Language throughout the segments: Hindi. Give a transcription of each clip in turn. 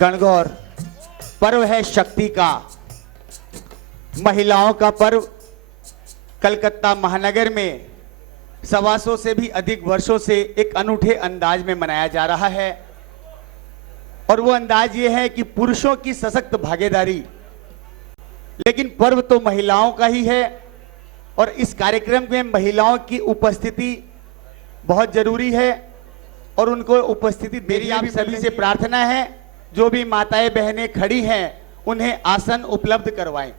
गणगौर पर्व है शक्ति का, महिलाओं का पर्व। कलकत्ता महानगर में 125 से भी अधिक वर्षों से एक अनूठे अंदाज में मनाया जा रहा है और वो अंदाज ये है कि पुरुषों की सशक्त भागीदारी, लेकिन पर्व तो महिलाओं का ही है और इस कार्यक्रम में महिलाओं की उपस्थिति बहुत जरूरी है और उनको उपस्थिति मेरी आप सभी से प्रार्थना है, जो भी माताएं बहनें खड़ी हैं उन्हें आसन उपलब्ध करवाएं।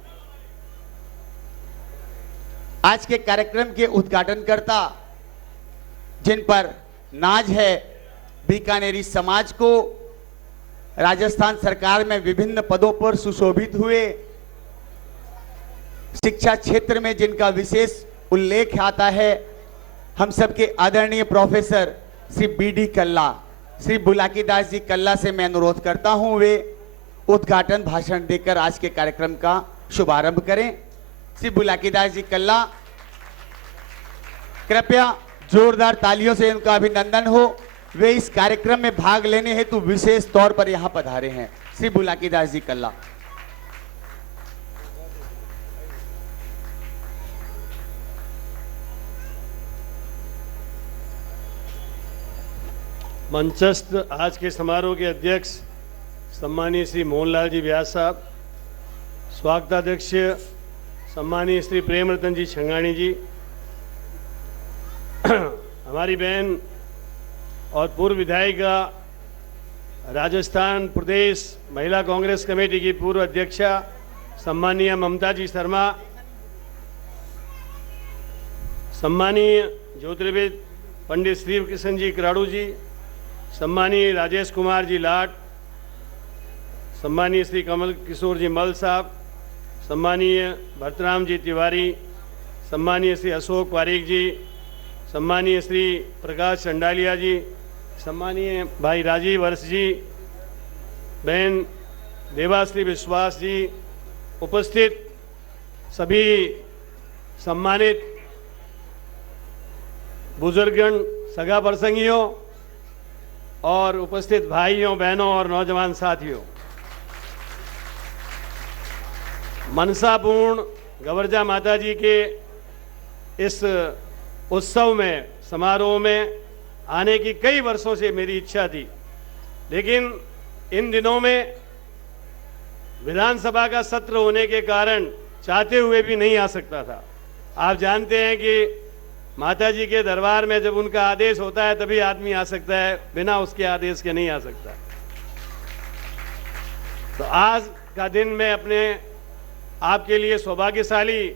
आज के कार्यक्रम के उद्घाटनकर्ता जिन पर नाज है, बीकानेरी समाज को राजस्थान सरकार में विभिन्न पदों पर सुशोभित हुए, शिक्षा क्षेत्र में जिनका विशेष उल्लेख आता है, हम सबके आदरणीय प्रोफेसर श्री बी.डी. कल्ला, श्री बुलाकीदास जी कल्ला से मैं अनुरोध करता हूं वे उद्घाटन भाषण देकर आज के कार्यक्रम का शुभारंभ करें। श्री बुलाकीदास जी कल्ला, कृपया जोरदार तालियों से उनका अभिनंदन हो। वे इस कार्यक्रम में भाग लेने हेतु विशेष तौर पर यहां पधारे हैं। श्री बुलाकीदास जी कल्ला। मंचस्थ आज के समारोह के अध्यक्ष सम्मानीय श्री मोहनलाल जी व्यास साहब, स्वागताध्यक्ष सम्मानीय श्री प्रेम रतन जी छंगाणी जी, हमारी बहन और पूर्व विधायिका, राजस्थान प्रदेश महिला कांग्रेस कमेटी की पूर्व अध्यक्षा सम्मानीय ममता जी शर्मा, सम्मानीय ज्योतिर्विद पंडित श्री कृष्ण जी कराड़ू जी, सम्मानीय राजेश कुमार जी लाट, सम्मानीय श्री कमल किशोर जी मल साहब, सम्मानीय भरतराम जी तिवारी, सम्मानीय श्री अशोक पारीक जी, सम्मानीय श्री प्रकाश चंडालिया जी, सम्मानीय भाई राजीव वर्ष जी, बहन देवाश्री विश्वास जी, उपस्थित सभी सम्मानित बुजुर्गगण, सगा प्रसंगियों और उपस्थित भाइयों बहनों और नौजवान साथियों, मनसापूर्ण गवर्जा माता जी के इस उत्सव में, समारोह में आने की कई वर्षों से मेरी इच्छा थी, लेकिन इन दिनों में विधानसभा का सत्र होने के कारण चाहते हुए भी नहीं आ सकता था। आप जानते हैं कि माता जी के दरबार में जब उनका आदेश होता है तभी आदमी आ सकता है, बिना उसके आदेश के नहीं आ सकता। तो आज का दिन मैं अपने आपके लिए सौभाग्यशाली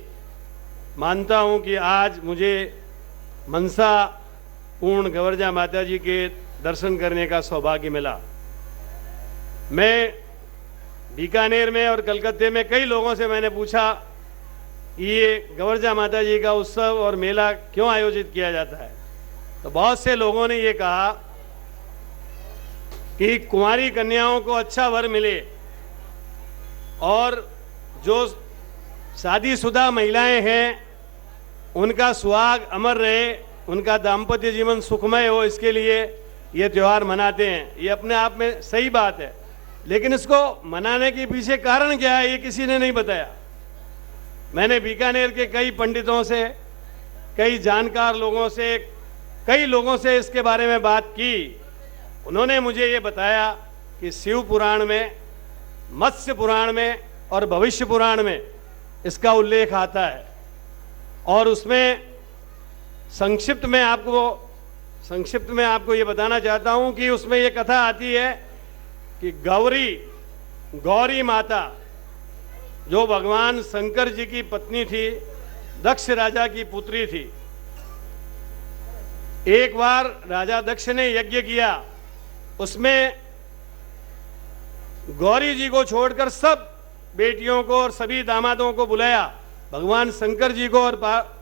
मानता हूं कि आज मुझे मनसा पूर्ण गवर्जा माता जी के दर्शन करने का सौभाग्य मिला। मैं बीकानेर में और कलकत्ते में कई लोगों से मैंने पूछा कि ये गवर्जा माता जी का उत्सव और मेला क्यों आयोजित किया जाता है, तो बहुत से लोगों ने ये कहा कि कुंवारी कन्याओं को अच्छा वर मिले और जो शादीशुदा महिलाएं हैं उनका सुहाग अमर रहे, उनका दाम्पत्य जीवन सुखमय हो, इसके लिए ये त्यौहार मनाते हैं। ये अपने आप में सही बात है, लेकिन इसको मनाने के पीछे कारण क्या है ये किसी ने नहीं बताया। मैंने बीकानेर के कई पंडितों से, कई जानकार लोगों से, कई लोगों से इसके बारे में बात की। उन्होंने मुझे ये बताया कि शिव पुराण में, मत्स्य पुराण में और भविष्य पुराण में इसका उल्लेख आता है और उसमें संक्षिप्त में आपको ये बताना चाहता हूं कि उसमें ये कथा आती है कि गौरी माता जो भगवान शंकर जी की पत्नी थी, दक्ष राजा की पुत्री थी। एक बार राजा दक्ष ने यज्ञ किया, उसमें गौरी जी को छोड़कर सब बेटियों को और सभी दामादों को बुलाया, भगवान शंकर जी को और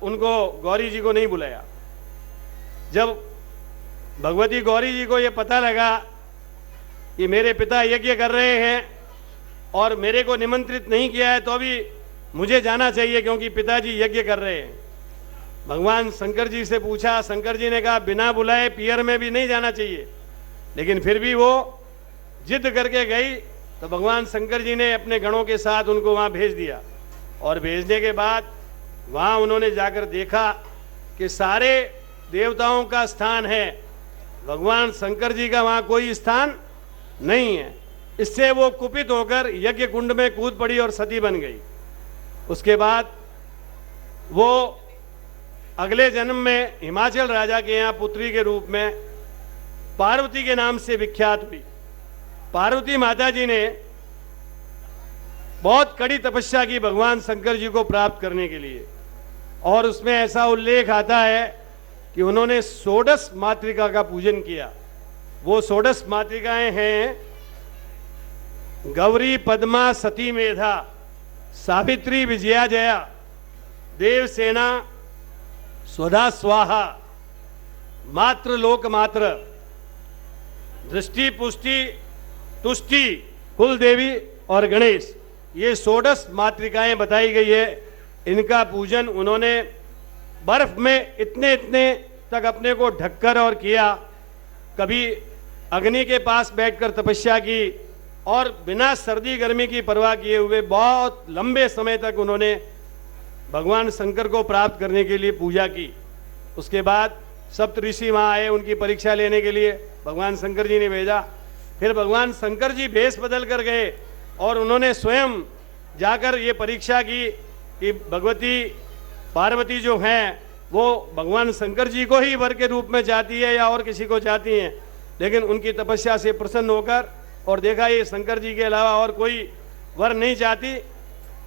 उनको गौरी जी को नहीं बुलाया। जब भगवती गौरी जी को यह पता लगा कि मेरे पिता यज्ञ कर रहे हैं और मेरे को निमंत्रित नहीं किया है, तो अभी मुझे जाना चाहिए क्योंकि पिताजी यज्ञ कर रहे हैं। भगवान शंकर जी से पूछा, शंकर जी ने कहा बिना बुलाए पियर में भी नहीं जाना चाहिए, लेकिन फिर भी वो जिद करके गई तो भगवान शंकर जी ने अपने गणों के साथ उनको वहां भेज दिया। और भेजने के बाद वहां उन्होंने जाकर देखा कि सारे देवताओं का स्थान है, भगवान शंकर जी का वहां कोई स्थान नहीं है। इससे वो कुपित होकर यज्ञ कुंड में कूद पड़ी और सती बन गई। उसके बाद वो अगले जन्म में हिमाचल राजा के यहाँ पुत्री के रूप में पार्वती के नाम से विख्यात हुई। पार्वती माता जी ने बहुत कड़ी तपस्या की भगवान शंकर जी को प्राप्त करने के लिए, और उसमें ऐसा उल्लेख आता है कि उन्होंने षोडश मातृका का पूजन किया। वो षोडश मातृकाएं हैं गौरी, पद्मा, सती, मेधा, सावित्री, विजया, जया, देवसेना, स्वधा, स्वाहा, मात्र, लोक मात्र, दृष्टि, पुष्टि, तुष्टि, कुल देवी और गणेश। ये षोडश मातृकाएं बताई गई है। इनका पूजन उन्होंने बर्फ में इतने इतने तक अपने को ढककर और किया। कभी अग्नि के पास बैठकर तपस्या की और बिना सर्दी गर्मी की परवाह किए हुए बहुत लंबे समय तक उन्होंने भगवान शंकर को प्राप्त करने के लिए पूजा की। उसके बाद सप्त ऋषि वहाँ आए उनकी परीक्षा लेने के लिए, भगवान शंकर जी ने भेजा। फिर भगवान शंकर जी भेष बदल कर गए और उन्होंने स्वयं जाकर ये परीक्षा की कि भगवती पार्वती जो हैं वो भगवान शंकर जी को ही वर के रूप में चाहती है या और किसी को चाहती हैं। लेकिन उनकी तपस्या से प्रसन्न होकर और देखा ये शंकर जी के अलावा और कोई वर नहीं चाहती,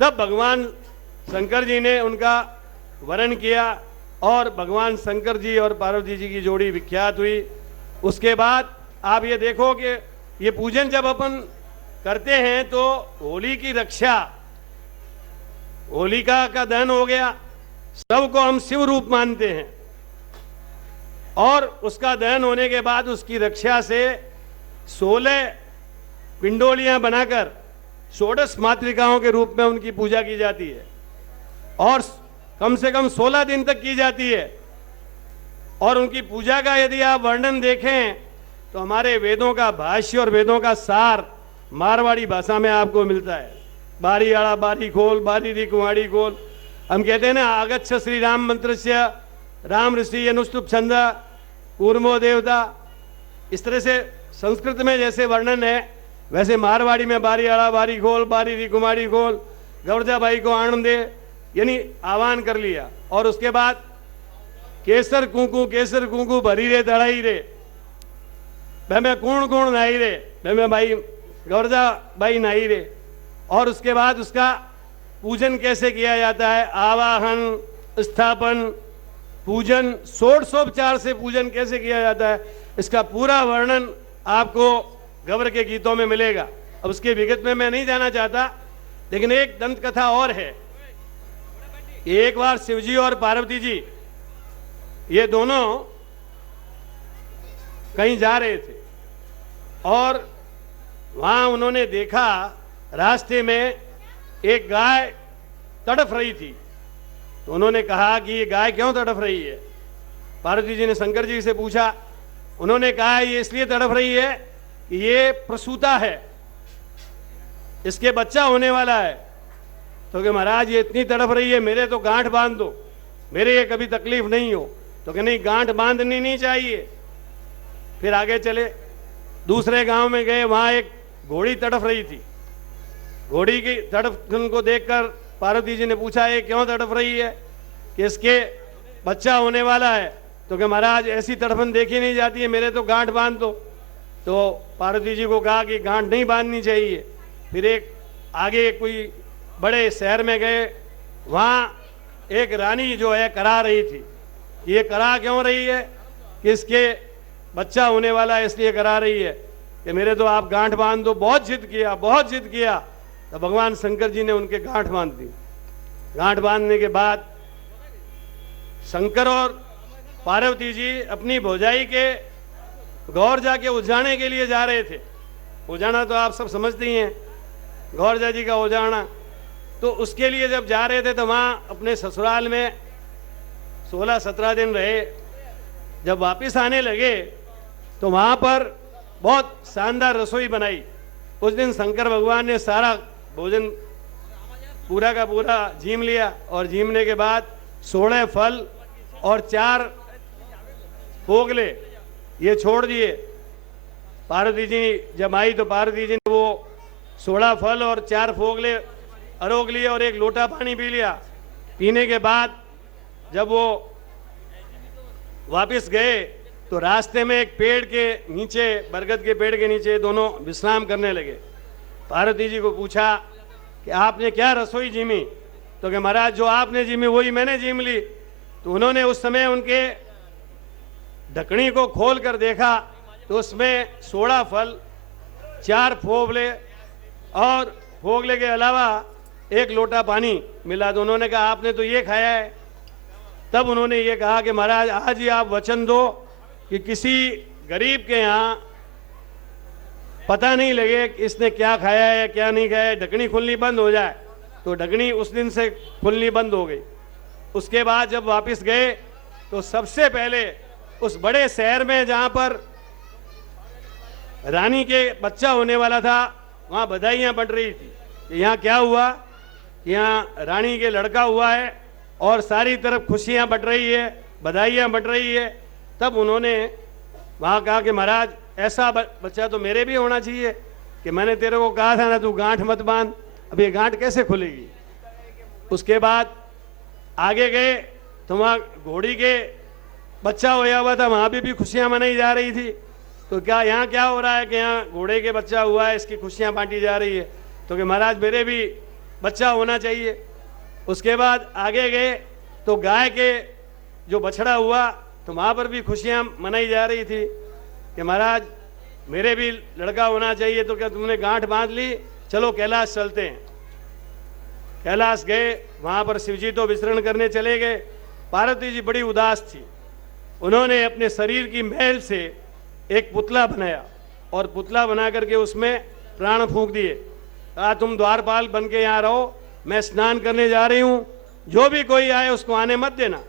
तब भगवान शंकर जी ने उनका वरण किया और भगवान शंकर जी और पार्वती जी की जोड़ी विख्यात हुई। उसके बाद आप ये देखो कि ये पूजन जब अपन करते हैं तो होली की रक्षा, होलिका का दहन हो गया, सबको हम शिव रूप मानते हैं, और उसका दहन होने के बाद उसकी रक्षा से 16 पिंडोलियां बनाकर षोडश मातृकाओं के रूप में उनकी पूजा की जाती है और कम से कम 16 दिन तक की जाती है। और उनकी पूजा का यदि आप वर्णन देखें तो हमारे वेदों का भाष्य और वेदों का सार मारवाड़ी भाषा में आपको मिलता है। बारी आड़ा बारी खोल, बारी री कुमारी खोल। हम कहते हैं ना, आगच्छ श्री राम मंत्रस्य राम ऋषि अनुष्टुप छंद कूर्मो देवता। इस तरह से संस्कृत में जैसे वर्णन है वैसे मारवाड़ी में बारी आड़ा बारी खोल, बारी री कुमारी खोल, गौरजा भाई को आनंद दे, यानी आह्वान कर लिया। और उसके बाद केसर कुंकू भरी रे दड़ाई रे, वह मैं कौन कौन नाई रे, वह मैं भाई गौरजा भाई नाई रे। और उसके बाद उसका पूजन कैसे किया जाता है, आवाहन, स्थापन, पूजन, षोडशोपचार से पूजन कैसे किया जाता है, इसका पूरा वर्णन आपको गौर के गीतों में मिलेगा। अब उसके विगत में मैं नहीं जाना चाहता, लेकिन एक दंत कथा और है। एक बार शिवजी और पार्वती जी ये दोनों कहीं जा रहे थे और वहां उन्होंने देखा रास्ते में एक गाय तड़फ रही थी। तो उन्होंने कहा कि ये गाय क्यों तड़फ रही है। पार्वती जी ने शंकर जी से पूछा। उन्होंने कहा ये इसलिए तड़फ रही है कि ये प्रसूता है, इसके बच्चा होने वाला है। तो कि महाराज ये इतनी तड़फ रही है, मेरे तो गांठ बांध दो, मेरे ये कभी तकलीफ नहीं हो। तो कि नहीं, गांठ बांधनी नहीं चाहिए। फिर आगे चले, दूसरे गांव में गए, वहां एक घोड़ी तड़फ रही थी। घोड़ी की तड़फन को देखकर पार्वती जी ने पूछा ये क्यों तड़फ रही है, कि इसके बच्चा होने वाला है। तो कि महाराज ऐसी तड़फन देखी नहीं जाती है, मेरे तो गांठ बांध दो। तो पार्वती जी को कहा कि गांठ नहीं बांधनी चाहिए। फिर एक आगे कोई बड़े शहर में गए, वहां एक रानी जो है करा रही थी। ये करा क्यों रही है, कि इसके बच्चा होने वाला है इसलिए करा रही है, कि मेरे तो आप गांठ बांध दो। बहुत जिद किया, बहुत जिद किया, तो भगवान शंकर जी ने उनके गांठ बांध दी। गांठ बांधने के बाद शंकर और पार्वती जी अपनी भौजाई के गौर जाके उजाने के लिए जा रहे थे। उजाना तो आप सब समझते ही हैं, गौरजा जी का उजाना। तो उसके लिए जब जा रहे थे तो वहां अपने ससुराल में 16-17 दिन रहे। जब वापस आने लगे तो वहां पर बहुत शानदार रसोई बनाई। उस दिन शंकर भगवान ने सारा भोजन पूरा का पूरा जीम लिया और जीमने के बाद 16 फल और 4 फोगले ये छोड़ दिए। पार्वती जी जब आई तो पार्वती जी ने वो 16 फल और 4 फोगले अरोग लिए और एक लोटा पानी पी लिया। पीने के बाद जब वो वापस गए तो रास्ते में एक पेड़ के नीचे, बरगद के पेड़ के नीचे दोनों विश्राम करने लगे। पार्वती जी को पूछा कि आपने क्या रसोई जीमी? तो कि महाराज जो आपने जीमी वही मैंने जीम ली। तो उन्होंने उस समय उनके ढकनी को खोल कर देखा तो उसमें 16 फल, 4 फोगले और फोगले के अलावा एक लोटा पानी मिला। तो उन्होंने कहा आपने तो ये खाया है। तब उन्होंने ये कहा कि महाराज आज ही आप वचन दो कि किसी गरीब के यहाँ पता नहीं लगे कि इसने क्या खाया है क्या नहीं खाया है, ढकनी खुलनी बंद हो जाए। तो ढकनी उस दिन से खुलनी बंद हो गई। उसके बाद जब वापस गए तो सबसे पहले उस बड़े शहर में जहां पर रानी के बच्चा होने वाला था वहां बधाइयां बंट रही थी कि यहाँ क्या हुआ, यहाँ रानी के लड़का हुआ है और सारी तरफ खुशियां बंट रही है, बधाइयां बंट रही है। तब उन्होंने वहां कहा कि महाराज ऐसा बच्चा तो मेरे भी होना चाहिए कि मैंने तेरे को कहा था ना तू गांठ मत बांध, अब ये गांठ कैसे खुलेगी। उसके बाद आगे गए तो वहाँ घोड़ी के बच्चा होया हुआ था, वहाँ भी खुशियाँ मनाई जा रही थी। तो क्या यहाँ क्या हो रहा है कि यहाँ घोड़े के बच्चा हुआ है, इसकी खुशियाँ बांटी जा रही है। तो कि महाराज मेरे भी बच्चा होना चाहिए। उसके बाद आगे गए तो गाय के जो बछड़ा हुआ तो वहाँ पर भी खुशियाँ मनाई जा रही थी कि महाराज मेरे भी लड़का होना चाहिए। तो क्या तुमने गांठ बांध ली, चलो कैलाश चलते हैं। कैलाश गए, वहां पर शिवजी तो विचरण करने चले गए। पार्वती जी बड़ी उदास थी। उन्होंने अपने शरीर की मैल से एक पुतला बनाया और पुतला बना करके उसमें प्राण फूंक दिए। कहा तुम द्वारपाल बन के यहाँ रहो, मैं स्नान करने जा रही हूँ, जो भी कोई आए उसको आने मत देना।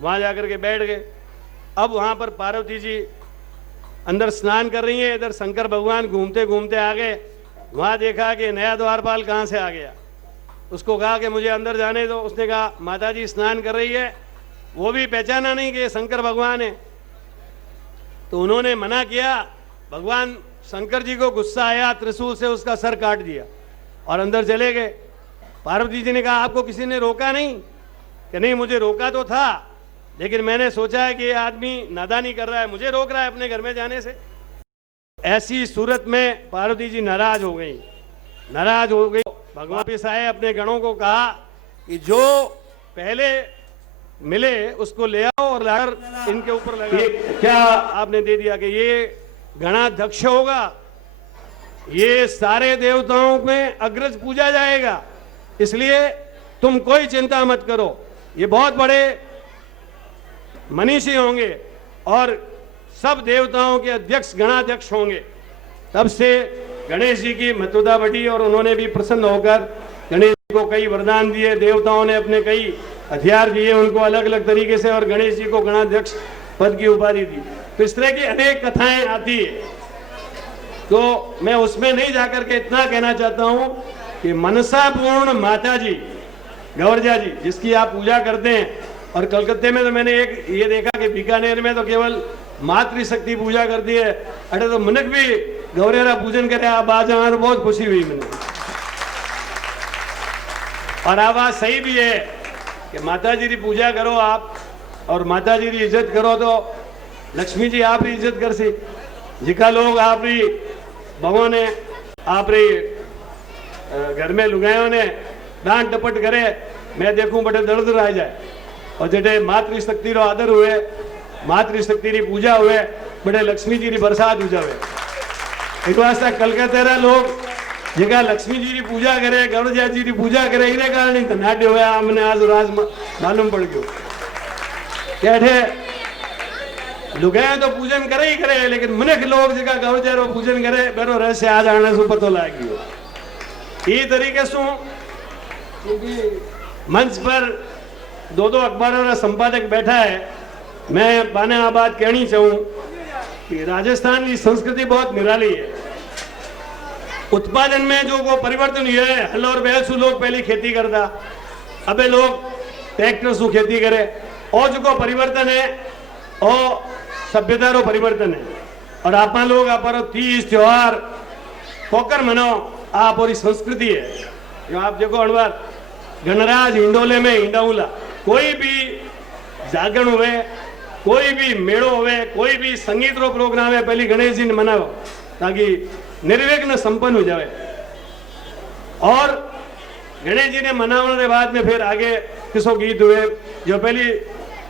वहां जाकर के बैठ गए। अब वहां पर पार्वती जी अंदर स्नान कर रही हैं, इधर शंकर भगवान घूमते घूमते आ गए। वहां देखा कि नया द्वारपाल कहाँ से आ गया। उसको कहा कि मुझे अंदर जाने दो। उसने कहा माता जी स्नान कर रही है। वो भी पहचाना नहीं कि शंकर भगवान है। तो उन्होंने मना किया। भगवान शंकर जी को गुस्सा आया, त्रिशूल से उसका सर काट दिया और अंदर चले गए। पार्वती जी ने कहा आपको किसी ने रोका नहीं? कि नहीं मुझे रोका तो था, लेकिन मैंने सोचा है कि ये आदमी नादानी कर रहा है, मुझे रोक रहा है अपने घर में जाने से। ऐसी सूरत में पार्वती जी नाराज हो गई। नाराज हो गई, भगवान वापिस आए, अपने गणों को कहा कि जो पहले मिले उसको ले आओ और लाकर इनके ऊपर लगा। क्या आपने दे दिया कि ये गणाध्यक्ष होगा, ये सारे देवताओं में अग्रज पूजा जाएगा, इसलिए तुम कोई चिंता मत करो, ये बहुत बड़े मनीषी होंगे और सब देवताओं के अध्यक्ष गणाध्यक्ष होंगे। तब से गणेश जी की महत्वता बढ़ी और उन्होंने भी प्रसन्न होकर गणेश जी को कई वरदान दिए। देवताओं ने अपने कई हथियार दिए उनको अलग अलग तरीके से और गणेश जी को गणाध्यक्ष पद की उपाधि दी। तो इस तरह की अनेक कथाएं आती है। तो मैं उसमें नहीं जाकर के इतना कहना चाहता हूं कि मनसा पूर्ण माता जी गौरजा जी जिसकी आप पूजा करते हैं, और कलकत्ते में तो मैंने एक ये देखा कि बीकानेर में तो केवल मातृशक्ति पूजा करती है। अरे तो मनक भी गौरेरा पूजन करे, आप आज हमारे बहुत खुशी हुई मैंने। और आवाज सही भी है कि माता जी की पूजा करो आप और माता जी की इज्जत करो तो लक्ष्मी जी आप ही इज्जत कर सी। जिका लोग आप ही भगवान ने आप री घर में लुगायों ने डांट टपट करे, मैं देखूं बड़े दर्द रह जाए। और जेठे मातृशक्ति रो आदर हुए, मातृशक्ति की पूजा हुए, बड़े लक्ष्मी जी की बरसात हो जावे। एक वास्ते कलकत्ता लोग जगह लक्ष्मी जी की पूजा करे, गौरजा जी की पूजा करे, इने कारण धनाढ़ हुआ। हमने आज राज मालूम पड़ गयो कैठे लुगाया तो पूजन करे ही करे, लेकिन मनक लोग जगह गौरजा रो पूजन करे बेरो रहस्य आज आने से पतो लाग गयो। ये तरीके से मंच पर दो अखबारों का संपादक बैठा है। मैं बाने आ बात कहनी चाहूँ कि राजस्थान की संस्कृति बहुत निराली है। उत्पादन में जो वो परिवर्तन हुआ है, हल और बैल से लोग पहले खेती करता, अबे लोग ट्रैक्टर से खेती करे। और जो परिवर्तन है और सभ्यता रो परिवर्तन है। और आप लोग आप तीज त्योहार होकर मनाओ, आप और संस्कृति है जो आप देखो अणवार गणराज हिंडोले में हिंडाउला, कोई भी जागरण हुए, कोई भी मेड़ो हुए, कोई भी संगीत रो प्रोग्राम है, पहले गणेश जी ने मनाओ ताकि निर्विघ्न संपन्न हो जाए। और गणेश जी ने मनाने के बाद में फिर आगे किसो गीत हुए, जो पहली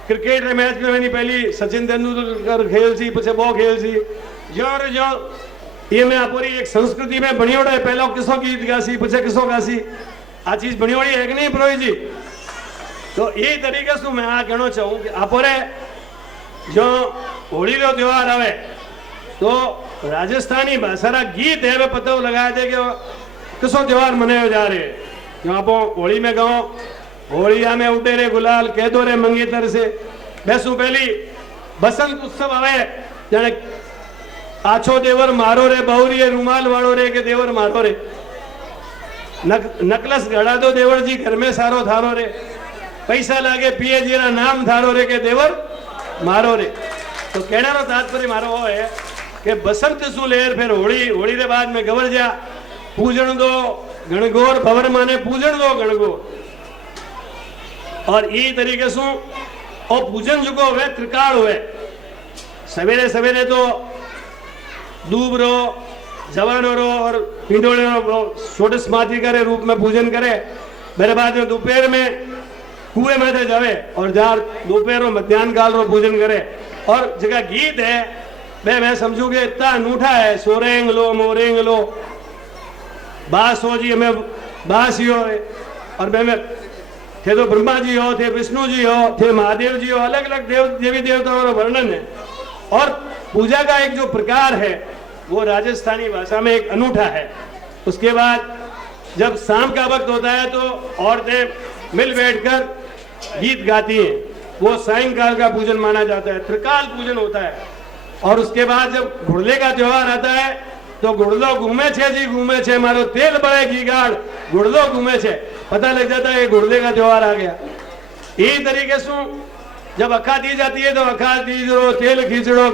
क्रिकेट रे मैच में पहली सचिन तेंदुलकर खेल सी, पीछे वो खेल सी, जो ये में पूरी एक संस्कृति में बनियोड़ा है। पहला किसो गीत गासी, पीछे किसो गासी, आ चीज बनियोड़ी है कि नहीं प्रोहित जी? तो ये तरीके से मैं आ कहना चाहूँ कि आपरे जो होली रो त्योहार आवे तो राजस्थानी भाषा रा गीत है, वे पता लगाया दे कि किसो त्योहार मनाए जा रहे हैं। जो आप होली में गाओ, होलिया में उठे रे गुलाल कह दो रे मंगेतर से, बैसू पहली बसंत उत्सव आवे, जाने आछो देवर मारो रे, बहुरी रूमाल वाड़ो रे के देवर मारो रे, नकलस घड़ा दो देवर जी घर में सारो थारो रे, पैसा लागे पिए जी रा नाम थारो रे के देवर मारो रे। तो कहना रो तात्पर्य मारो वो है कि बसंत सु लेर फिर होली, होली के बाद में गवर जा पूजन दो गणगौर, भवर माने पूजन दो गणगौर। और ये तरीके से और पूजन जो हुए त्रिकाल हुए, सवेरे सवेरे तो दूब रो, जवानो रो और पिंडोले रो षोडश मातृका रे रूप में पूजन करे। मेरे बाद में दोपहर में कुएं में थे जावे और जार दोपहर और मध्यान्ह काल रो पूजन करे। और जगह गीत है मैं समझू कि इतना अनूठा है, सोरेंग लो मोरेंग लो बास हो जी, हमें बास ही हो, और मैं थे तो ब्रह्मा जी हो, थे विष्णु जी हो, थे महादेव जी हो, अलग अलग देवी देवताओं का वर्णन है। और पूजा का एक जो प्रकार है वो राजस्थानी भाषा में एक अनूठा है। उसके बाद जब शाम का वक्त होता है तो औरतें मिल बैठकर गीत गाती हैं, वो सायंकाल का पूजन माना जाता है, त्रिकाल पूजन होता है। और उसके बाद जब घुड़ले का त्योहार आता है तो घुड़लो घूमे छे जी घूमे छे, मारो तेल बड़े घी गाड़ घुड़लो घूमे छे, पता लग जाता है घुड़ले का त्योहार आ गया। यही तरीके से जब अखा दी जाती है तो अखा दीजड़ो तेल खींचड़ो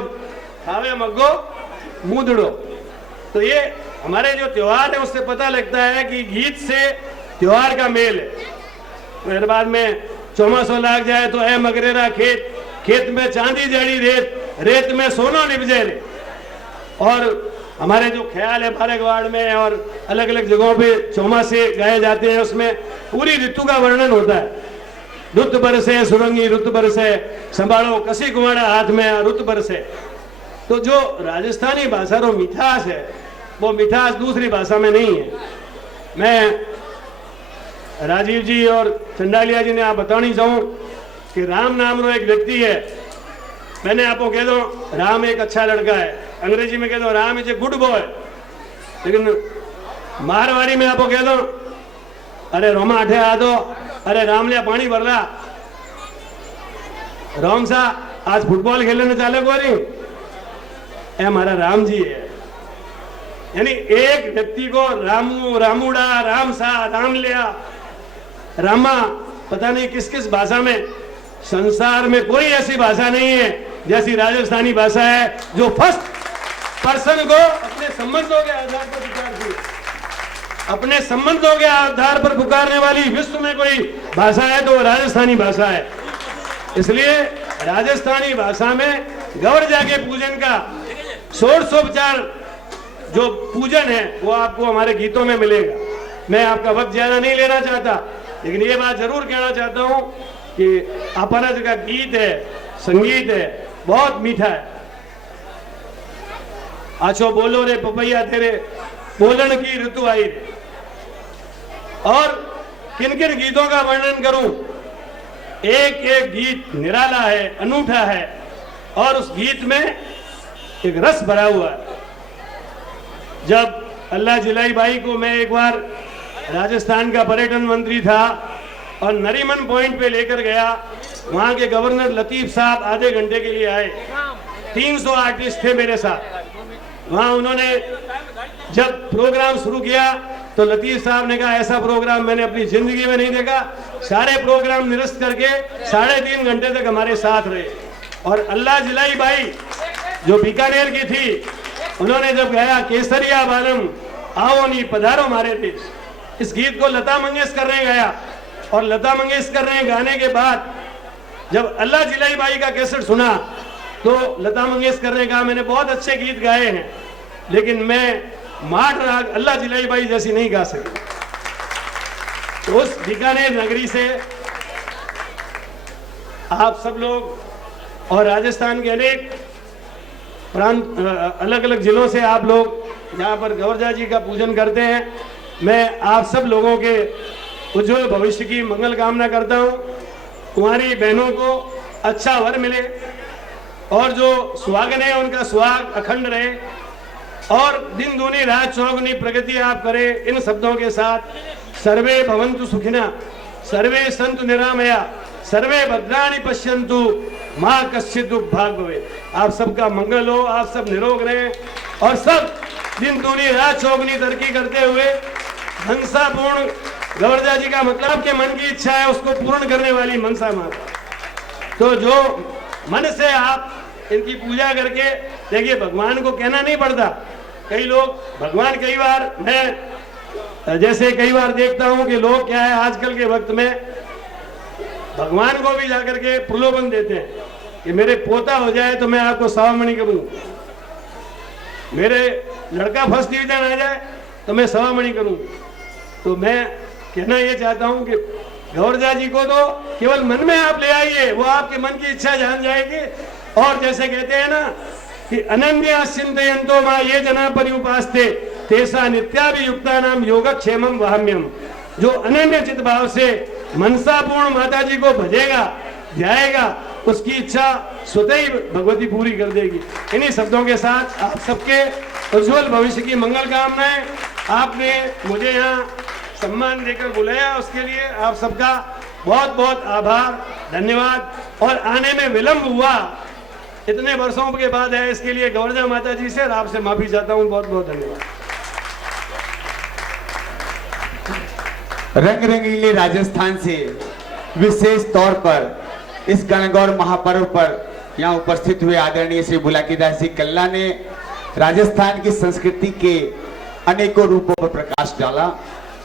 खावे मग्गो मूदड़ो। तो ये हमारे जो त्योहार है उससे पता लगता है कि गीत से त्योहार का मेल है। मेरे बाद में चौमासो लाग जाए तो है मगरेरा खेत, खेत में चांदी जड़ी रेत, रेत में सोनो निपजे रे। और हमारे जो ख्याल है भारतवाड़ में और अलग अलग जगहों पे चौमासे गाए जाते हैं, उसमें पूरी ऋतु का वर्णन होता है। रुत बरसे सुरंगी रुत बरसे, संभालो कसी कुमाड़ा हाथ में रुत बरसे। तो जो राजस्थानी भाषा रो मिठास है वो मिठास दूसरी भाषा में नहीं है। मैं राजीव जी और चंडालिया जी ने आप बतानी चाहूँ कि राम नाम रो एक व्यक्ति है। मैंने आपको कह दो राम एक अच्छा लड़का है, अंग्रेजी में कह दो Ram is a good boy, लेकिन मारवाड़ी में आपको कह दो अरे रोमा अठे आ दो, अरे राम लिया पानी भर रहा, राम सा आज फुटबॉल खेलने चाले गोरी, ये हमारा राम जी है। यानी एक व्यक्ति को रामू, रामूड़ा, राम सा, राम लिया, रामा, पता नहीं किस किस भाषा में, संसार में कोई ऐसी भाषा नहीं है जैसी राजस्थानी भाषा है जो फर्स्ट पर्सन को अपने संबंधों के आधार पर पुकारती है। अपने संबंधों के आधार पर पुकारने वाली विश्व में कोई भाषा है तो वो राजस्थानी भाषा है। इसलिए राजस्थानी भाषा में गौर जाके पूजन का षोडशोपचार जो पूजन है वो आपको हमारे गीतों में मिलेगा। मैं आपका वक्त ज्यादा नहीं लेना चाहता, लेकिन ये बात जरूर कहना चाहता हूं कि अपना जो गीत है, संगीत है, बहुत मीठा है। आछो बोलो रे पपैया तेरे बोलन की ऋतु आई रे। और किन किन गीतों का वर्णन करूं, एक एक गीत निराला है, अनूठा है, और उस गीत में एक रस भरा हुआ है। जब अल्लाह जिलाई बाई को मैं एक बार राजस्थान का पर्यटन मंत्री था और नरीमन पॉइंट पे लेकर गया, वहां के गवर्नर लतीफ साहब आधे घंटे के लिए आए, 300 आर्टिस्ट थे मेरे साथ। वहां उन्होंने जब प्रोग्राम शुरू किया तो लतीफ साहब ने कहा ऐसा प्रोग्राम मैंने अपनी जिंदगी में नहीं देखा। सारे प्रोग्राम निरस्त करके 3.5 घंटे तक हमारे साथ रहे। और अल्लाह जिलाई बाई जो बीकानेर की थी, उन्होंने जब गाया केसरिया बालम आओ नी पधारो हमारे देश, इस गीत को लता मंगेशकर ने गाया। और लता मंगेशकर ने गाने के बाद जब अल्लाह जिलाई बाई का कैसेट सुना तो लता मंगेशकर ने कहा मैंने बहुत अच्छे गीत गाए हैं, लेकिन मैं माठ राग अल्लाह जिलाई बाई जैसी नहीं गा सकी। तो उस बीकानेर नगरी से आप सब लोग और राजस्थान के अनेक प्रांत अलग अलग जिलों से आप लोग यहाँ पर गौरजा जी का पूजन करते हैं। मैं आप सब लोगों के उज्जवल भविष्य की मंगल कामना करता हूँ। कुंवारी बहनों को अच्छा वर मिले और जो सुहागन है उनका सुहाग अखंड रहे और दिन दूनी रात चौगुनी प्रगति आप करें। इन शब्दों के साथ सर्वे भवन्तु सुखिना, सर्वे सन्तु निरामया, सर्वे भद्राणि पश्यन्तु, मां कश्चित् दुर्भाग् भवेत्। आप सबका मंगल हो, आप सब निरोग रहें और सब दिन दूनी रात चौगुनी तरक्की करते हुए मनसापूर्ण, गौरजा जी का मतलब आपके मन की इच्छा है उसको पूर्ण करने वाली मनसा माता। तो जो मन से आप इनकी पूजा करके देखिए, भगवान को कहना नहीं पड़ता। कई लोग भगवान, कई बार मैं जैसे कई बार देखता हूं कि लोग क्या है आजकल के वक्त में भगवान को भी जाकर के प्रलोभन देते हैं कि मेरे पोता हो जाए तो मैं आपको सवामणि करूं, मेरे लड़का फर्स्ट डिवीजन आ जाए तो मैं सवामणि करूं। तो मैं कहना ये चाहता हूं कि गौरजा जी को तो केवल मन में आप ले आइए, वो आपके मन की इच्छा जान जाएगी। और जैसे कहते हैं ना कि अनन्या चिंतयन्तो मां ये जना पर्युपास्ते तेसा नित्याभियुक्ता नाम योगक्षेमम वहाम्यम। जो अनन्य चित भाव से मनसापूर्ण माता जी को भजेगा, ध्याएगा, उसकी इच्छा स्वतः ही भगवती पूरी कर देगी। इन्हीं शब्दों के साथ आप सबके उज्जवल भविष्य की मंगल कामनाएं। आपने मुझे यहाँ सम्मान देकर बुलाया, उसके लिए आप सबका बहुत बहुत आभार, धन्यवाद। और आने में विलंब हुआ, इतने वर्षों के बाद है, इसके लिए गौरजा माता जी से और आपसे माफी चाहता हूँ। बहुत बहुत धन्यवाद। रंग रंगीले राजस्थान से विशेष तौर पर इस गणगौर महापर्व पर यहाँ उपस्थित हुए आदरणीय श्री बुलाकीदास जी कल्ला ने राजस्थान की संस्कृति के अनेकों रूपों पर प्रकाश डाला।